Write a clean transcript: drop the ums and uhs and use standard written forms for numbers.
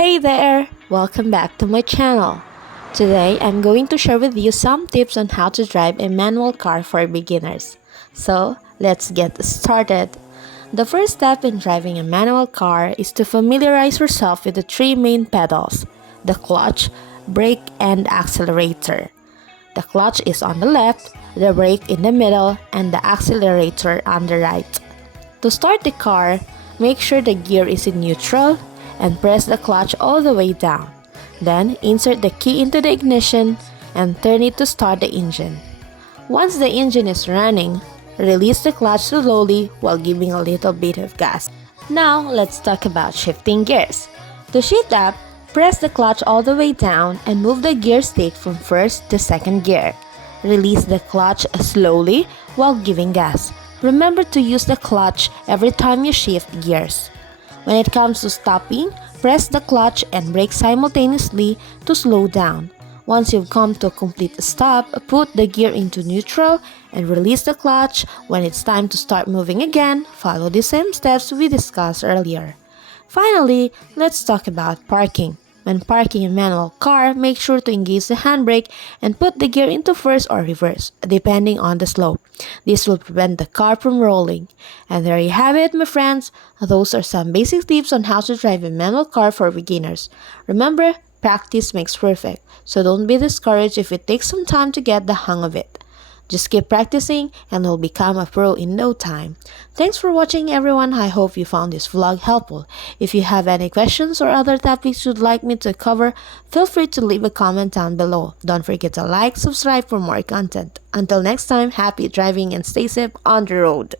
Hey there! Welcome back to my channel. Today, I'm going to share with you some tips on how to drive a manual car for beginners. So, let's get started. The first step in driving a manual car is to familiarize yourself with the three main pedals: the clutch, brake, and accelerator. The clutch is on the left, the brake in the middle, and the accelerator on the right. To start the car, make sure the gear is in neutral and press the clutch all the way down. Then, insert the key into the ignition and turn it to start the engine. Once the engine is running, release the clutch slowly while giving a little bit of gas. Now, let's talk about shifting gears. To shift up, press the clutch all the way down and move the gear stick from first to second gear. Release the clutch slowly while giving gas. Remember to use the clutch every time you shift gears. When it comes to stopping, press the clutch and brake simultaneously to slow down. Once you've come to a complete stop, put the gear into neutral and release the clutch. When it's time to start moving again, follow the same steps we discussed earlier. Finally, let's talk about parking. When parking a manual car, make sure to engage the handbrake and put the gear into first or reverse, depending on the slope. This will prevent the car from rolling. And there you have it, my friends. Those are some basic tips on how to drive a manual car for beginners. Remember, practice makes perfect, so don't be discouraged if it takes some time to get the hang of it. Just keep practicing and you'll become a pro in no time. Thanks for watching, everyone. I hope you found this vlog helpful. If you have any questions or other topics you'd like me to cover, feel free to leave a comment down below. Don't forget to like, subscribe for more content. Until next time, happy driving and stay safe on the road.